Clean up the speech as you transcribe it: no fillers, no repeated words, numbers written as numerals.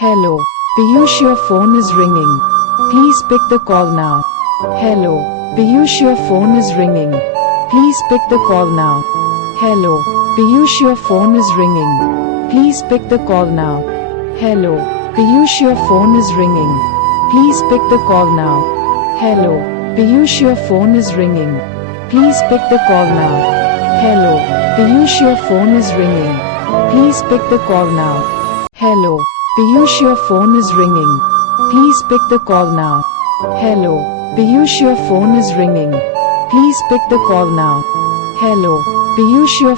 Hello, Piyush, your phone is ringing. Please pick the call now. Hello, Piyush, your phone is ringing. Please pick the call now. Hello, Piyush, your phone is ringing. Please pick the call now. Hello, Piyush, your phone is ringing. Please pick the call now. Hello, Piyush, your phone is ringing. Please pick the call now. Hello, Piyush, your phone is ringing. Please pick the call now. Hello, Piyush, your phone is ringing. Please pick the call now. Hello, Piyush, your phone is ringing. Please pick the call now. Hello, Piyush, your